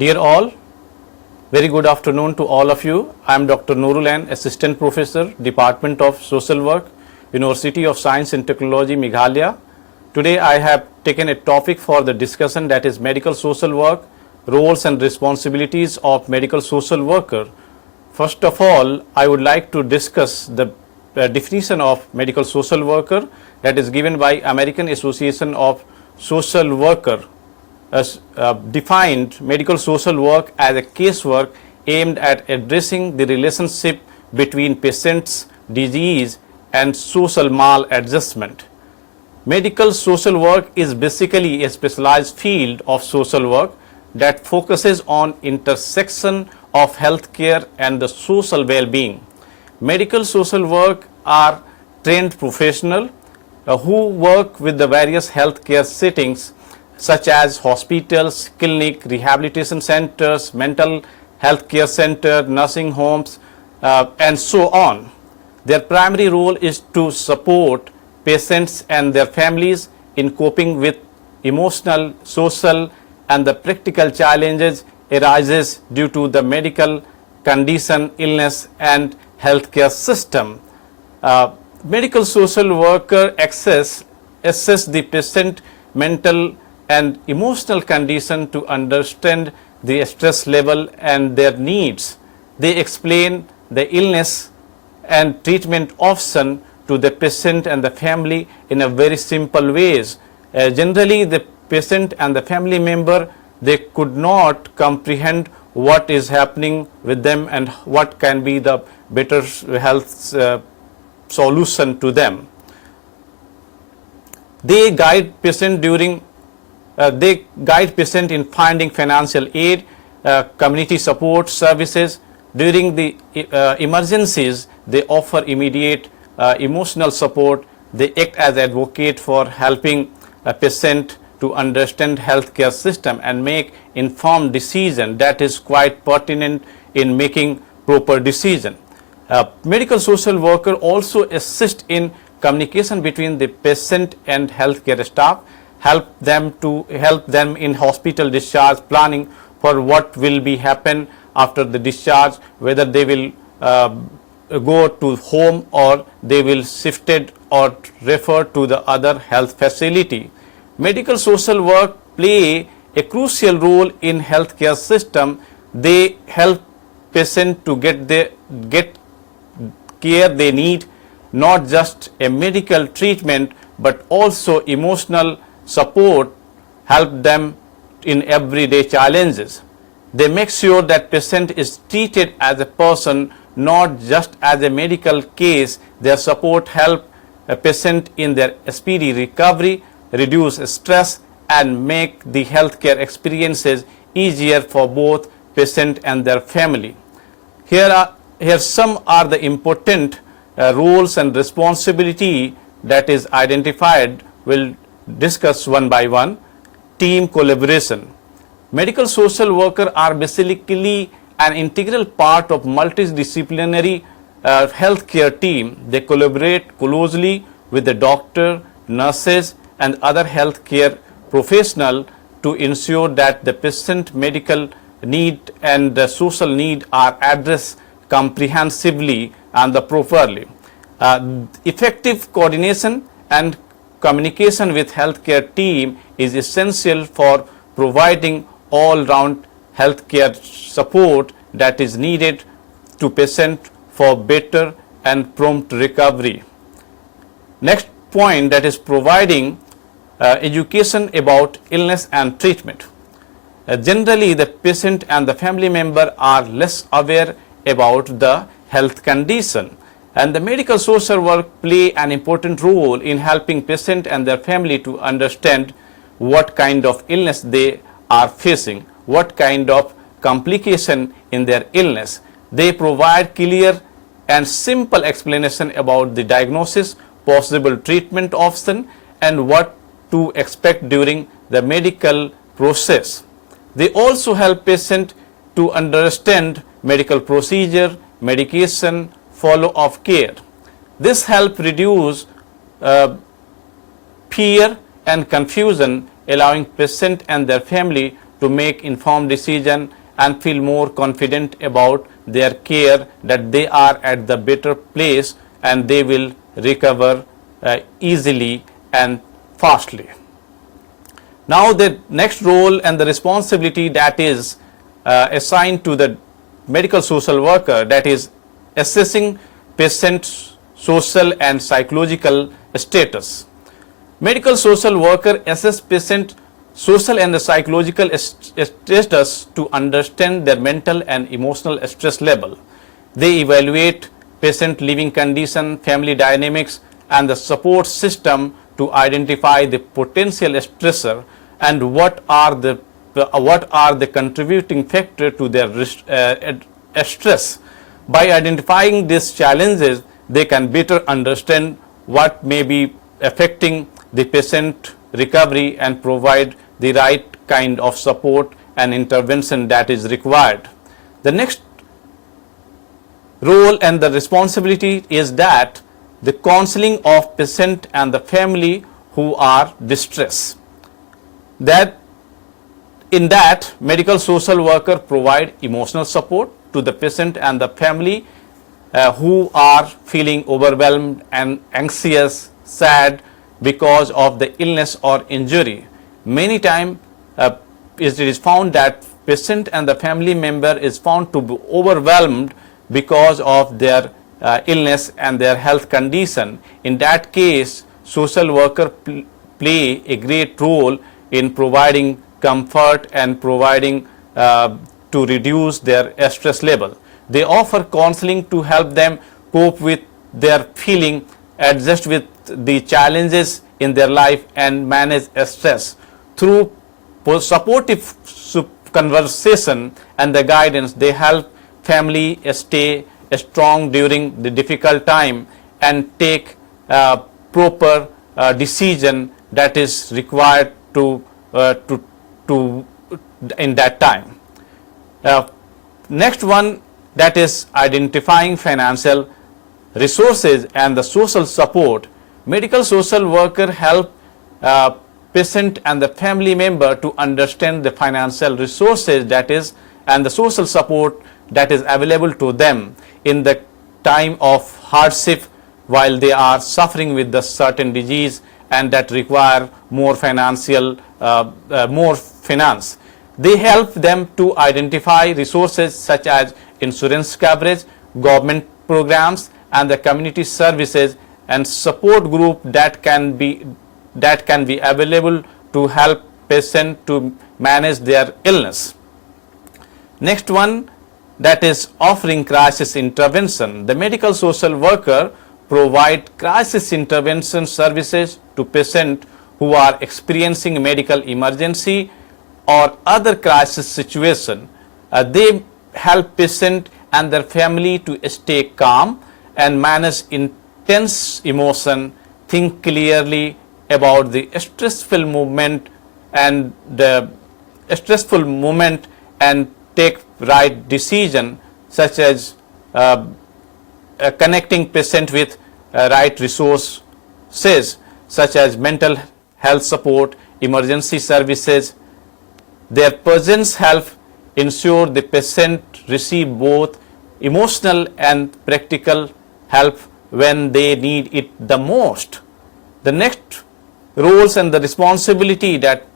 Dear all, very good afternoon to all of you. I am Dr. Noorul, Assistant Professor, Department of Social Work, University of Science and Technology, Meghalaya. Today I have taken a topic for the discussion, that is medical social work, roles and responsibilities of medical social worker. First of all, I would like to discuss the definition of medical social worker that is given by American Association of Social Worker. Defined medical social work as a casework aimed at addressing the relationship between patient's disease and social maladjustment. Medical social work is basically a specialized field of social work that focuses on intersection of healthcare and the social well-being. Medical social work are trained professionals who work with the various healthcare settings such as hospitals, clinic, rehabilitation centers, mental health care center, nursing homes, and so on. Their primary role is to support patients and their families in coping with emotional, social, and the practical challenges arises due to the medical condition, illness, and healthcare system. Medical social worker assess the patient mental and emotional condition to understand the stress level and their needs. They explain the illness and treatment option to the patient and the family in a very simple ways. Generally, the patient and the family member, they could not comprehend what is happening with them and what can be the better health solution to them. They guide patient in finding financial aid, community support services. During the emergencies, they offer immediate emotional support. They act as advocate for helping a patient to understand healthcare system and make informed decision that is quite pertinent in making proper decision. Medical social worker also assist in communication between the patient and healthcare staff, help them in hospital discharge planning for what will be happen after the discharge, whether they will go to home or they will shifted or refer to the other health facility. Medical social work play a crucial role in healthcare system. They help patient to get care they need, not just a medical treatment but also emotional support, help them in everyday challenges. They make sure that patient is treated as a person, not just as a medical case. Their support help a patient in their speedy recovery, reduce stress, and make the healthcare experiences easier for both patient and their family. Here some are the important roles and responsibility that is identified. We'll discuss one by one. Team collaboration. Medical social workers are basically an integral part of multidisciplinary healthcare team. They collaborate closely with the doctor, nurses, and other healthcare professionals to ensure that the patient medical need and the social need are addressed comprehensively and properly. Effective coordination and communication with healthcare team is essential for providing all-round healthcare support that is needed to patient for better and prompt recovery. Next point, that is providing education about illness and treatment. Generally, the patient and the family member are less aware about the health condition, and the medical social work play an important role in helping patient and their family to understand what kind of illness they are facing, what kind of complication in their illness. They provide clear and simple explanation about the diagnosis, possible treatment option, and what to expect during the medical process. They also help patient to understand medical procedure, medication, follow-up care. This helps reduce fear and confusion, allowing patient and their family to make informed decision and feel more confident about their care, that they are at the better place and they will recover easily and fastly. Now the next role and the responsibility that is assigned to the medical social worker, that is assessing patient's social and psychological status. Medical social worker assess patient social and the psychological status to understand their mental and emotional stress level. They evaluate patient living condition, family dynamics and the support system to identify the potential stressor and what are the contributing factor to their stress. By identifying these challenges, they can better understand what may be affecting the patient recovery and provide the right kind of support and intervention that is required. The next role and the responsibility is that the counseling of patient and the family who are distressed. That in that medical social worker provide emotional support to the patient and the family who are feeling overwhelmed and anxious, sad because of the illness or injury. Many times it is found that patient and the family member is found to be overwhelmed because of their illness and their health condition. In that case, social worker play a great role in providing comfort and providing to reduce their stress level. They offer counseling to help them cope with their feeling, adjust with the challenges in their life and manage stress. Through supportive conversation and the guidance, they help family stay strong during the difficult time and take proper decision that is required to in that time. Next one, that is identifying financial resources and the social support. Medical social worker help patient and the family member to understand the financial resources that is and the social support that is available to them in the time of hardship while they are suffering with the certain disease and that require more financial more finance. They help them to identify resources such as insurance coverage, government programs and the community services and support group that can be available to help patient to manage their illness. Next one, that is offering crisis intervention. The medical social worker provide crisis intervention services to patients who are experiencing medical emergency or other crisis situation. They help patient and their family to stay calm and manage intense emotion, think clearly about the stressful movement and take right decision, such as connecting patient with right resources such as mental health support, emergency services. Their presence help ensure the patient receive both emotional and practical help when they need it the most. The next roles and the responsibility that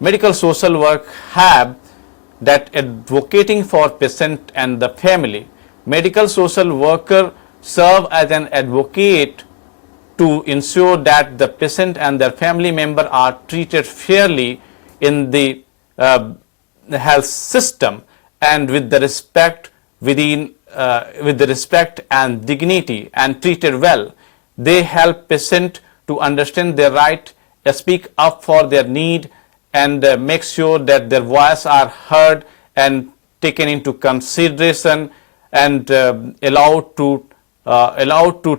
medical social work have, that advocating for patient and the family. Medical social worker serve as an advocate to ensure that the patient and their family member are treated fairly in the health system and with the respect and dignity and treated well. They help patient to understand their right, speak up for their need and make sure that their voice are heard and taken into consideration and allowed to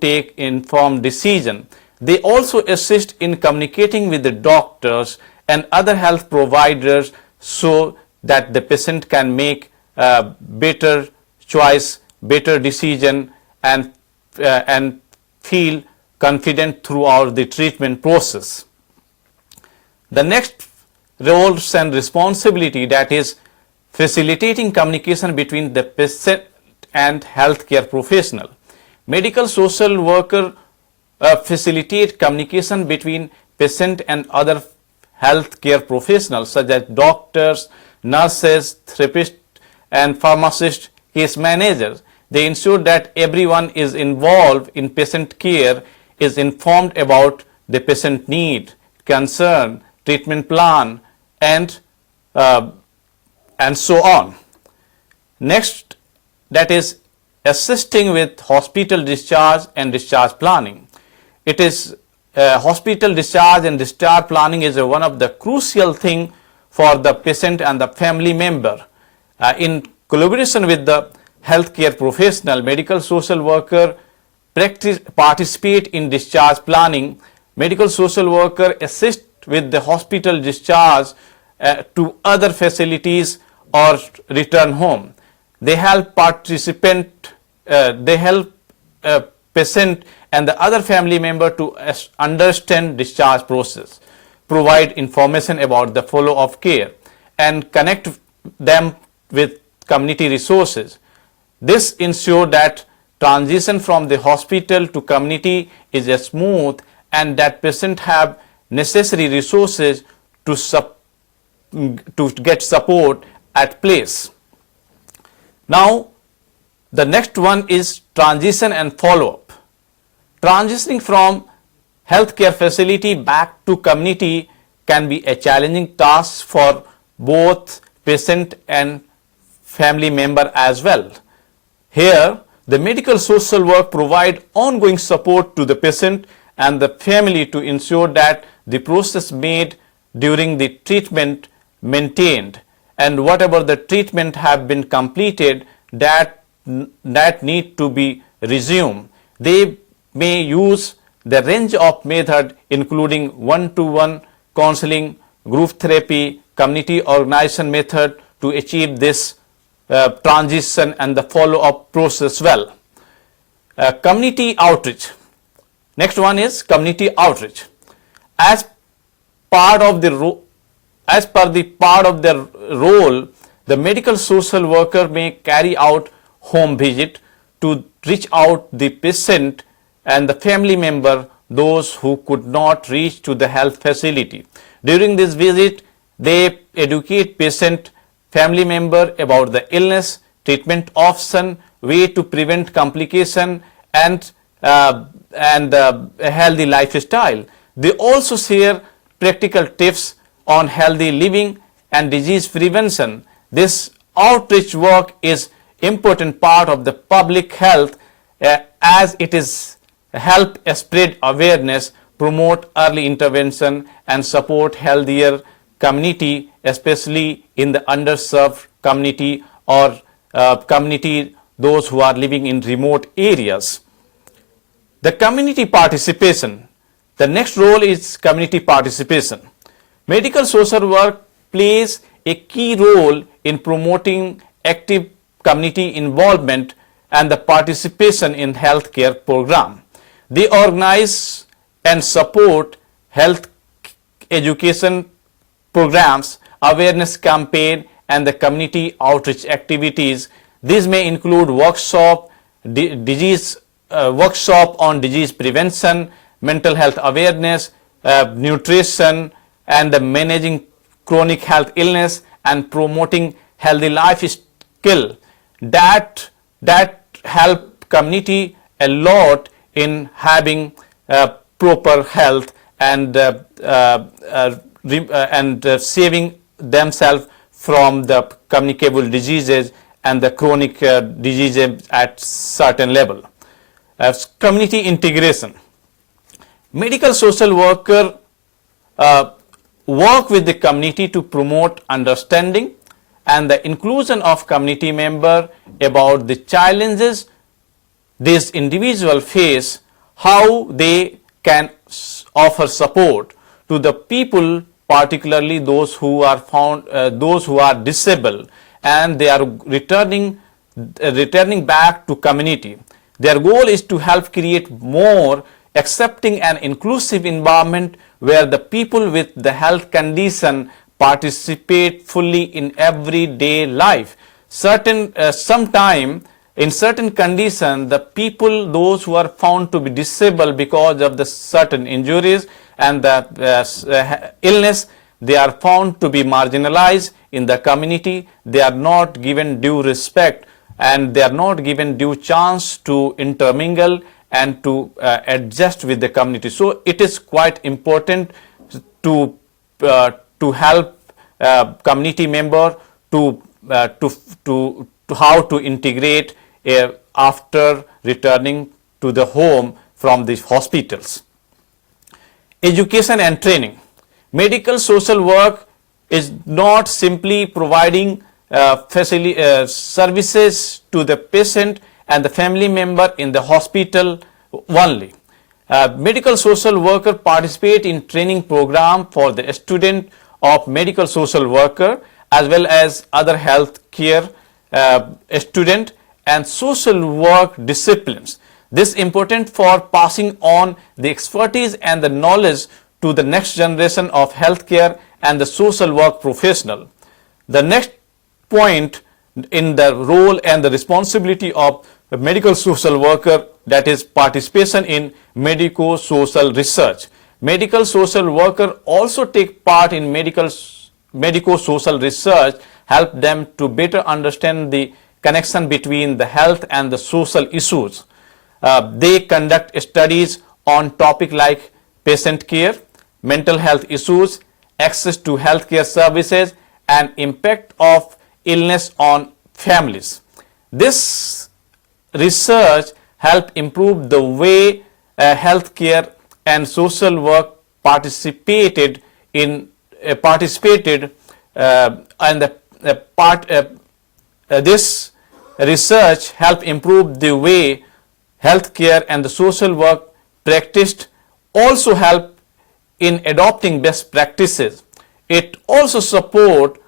take informed decision. They also assist in communicating with the doctors and other health providers so that the patient can make better choice, better decision and feel confident throughout the treatment process. The next roles and responsibility, that is facilitating communication between the patient and healthcare professional. Medical social worker facilitate communication between patient and other healthcare professionals such as doctors, nurses, therapists and pharmacists, case managers. They ensure that everyone is involved in patient care is informed about the patient need, concern, treatment plan, and so on. Next, that is assisting with hospital discharge and discharge planning. It is hospital discharge and discharge planning is one of the crucial thing for the patient and the family member. In collaboration with the healthcare professional, medical social worker participate in discharge planning. Medical social worker assist with the hospital discharge to other facilities or return home. They help patient and the other family member to understand discharge process, provide information about the follow-up care, and connect them with community resources. This ensures that transition from the hospital to community is smooth and that patient have necessary resources to get support at place. Now, the next one is transition and follow-up. Transitioning from healthcare facility back to community can be a challenging task for both patient and family member as well. Here, the medical social work provide ongoing support to the patient and the family to ensure that the process made during the treatment maintained, and whatever the treatment have been completed that need to be resumed. They may use the range of method including one-to-one counseling, group therapy, community organization method to achieve this transition and the follow-up process well. Community outreach. Next one is community outreach. As per the part of their role, the medical social worker may carry out home visit to reach out the patient and the family member, those who could not reach to the health facility. During this visit, they educate patient, family member about the illness, treatment option, way to prevent complication, and a healthy lifestyle. They also share practical tips on healthy living and disease prevention. This outreach work is important part of the public health as it is help spread awareness, promote early intervention, and support healthier community, especially in the underserved community or community those who are living in remote areas. The community participation. The next role is community participation. Medical social work plays a key role in promoting active community involvement and the participation in healthcare program. They organize and support health education programs, awareness campaign, and the community outreach activities. These may include workshop on disease prevention, mental health awareness, nutrition, and the managing chronic health illness and promoting healthy lifestyle. That help community a lot in having proper health and saving themselves from the communicable diseases and the chronic diseases at certain level. Community integration. Medical social worker work with the community to promote understanding and the inclusion of community member about the challenges this individual face, how they can offer support to the people, particularly those who are disabled and they are returning back to community. Their goal is to help create more accepting and inclusive environment where the people with the health condition participate fully in everyday life. Sometime in certain condition, the people, those who are found to be disabled because of the certain injuries and the illness, they are found to be marginalized in the community. They are not given due respect and they are not given due chance to intermingle and to adjust with the community. So it is quite important to help community member to how to integrate after returning to the home from the hospitals. Education and training. Medical social work is not simply providing services to the patient and the family member in the hospital only. Medical social worker participate in training program for the student of medical social worker as well as other health care student and social work disciplines. This is important for passing on the expertise and the knowledge to the next generation of healthcare and the social work professional. The next point in the role and the responsibility of the medical social worker, that is participation in medico-social research. Medical social worker also take part in medico-social research, help them to better understand the connection between the health and the social issues. They conduct studies on topics like patient care, mental health issues, access to healthcare services, and impact of illness on families. This research help improve the way healthcare and social work participated and this research help improve the way healthcare and the social work practiced, also help in adopting best practices. It also support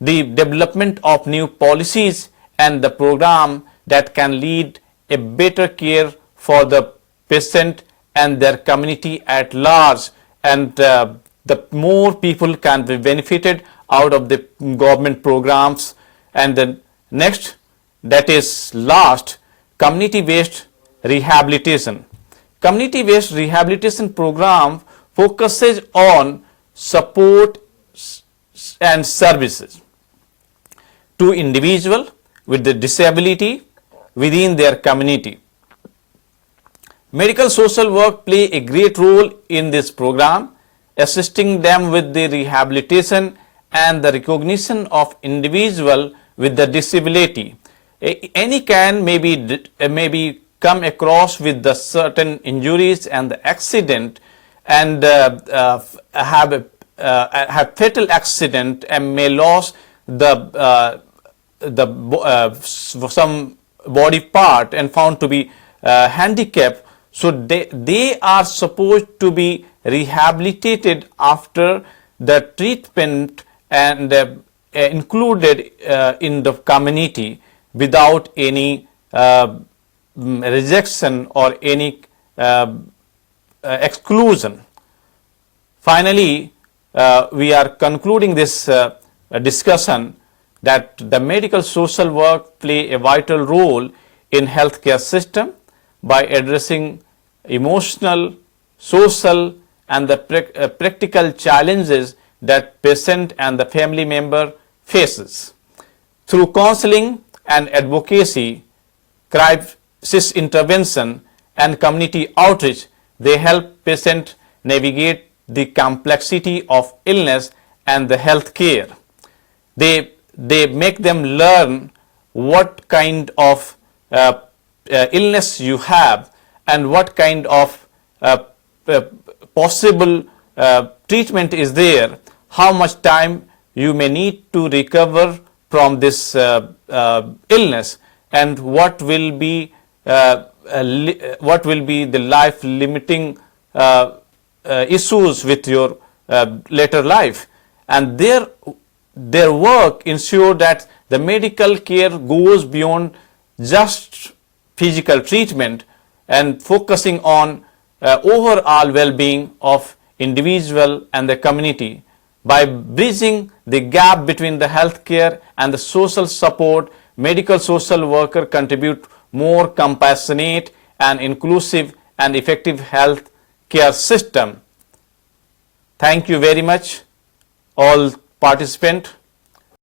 the development of new policies and the program that can lead a better care for the patient and their community at large, and the more people can be benefited out of the government programs. And the next, that is last, community-based rehabilitation. Community-based rehabilitation program focuses on support and services to individuals with the disability within their community. Medical social work play a great role in this program, assisting them with the rehabilitation and the recognition of individual with the disability. Any can maybe come across with the certain injuries and the accident and have fatal accident and may lose some body part and found to be handicapped. So they are supposed to be rehabilitated after the treatment and included in the community without any rejection or any exclusion. Finally, we are concluding this discussion that the medical social work play a vital role in healthcare system by addressing emotional, social, and the practical challenges that patient and the family member faces. Through counseling and advocacy, crisis intervention, and community outreach, they help patient navigate the complexity of illness and the health care. They make them learn what kind of illness you have and what kind of possible treatment is there, how much time you may need to recover from this illness, and what will be the life limiting issues with your later life. And their work ensure that the medical care goes beyond just physical treatment and focusing on overall well-being of individual and the community. By bridging the gap between the healthcare and the social support, medical social worker contribute more compassionate and inclusive and effective health care system. Thank you very much, all participants.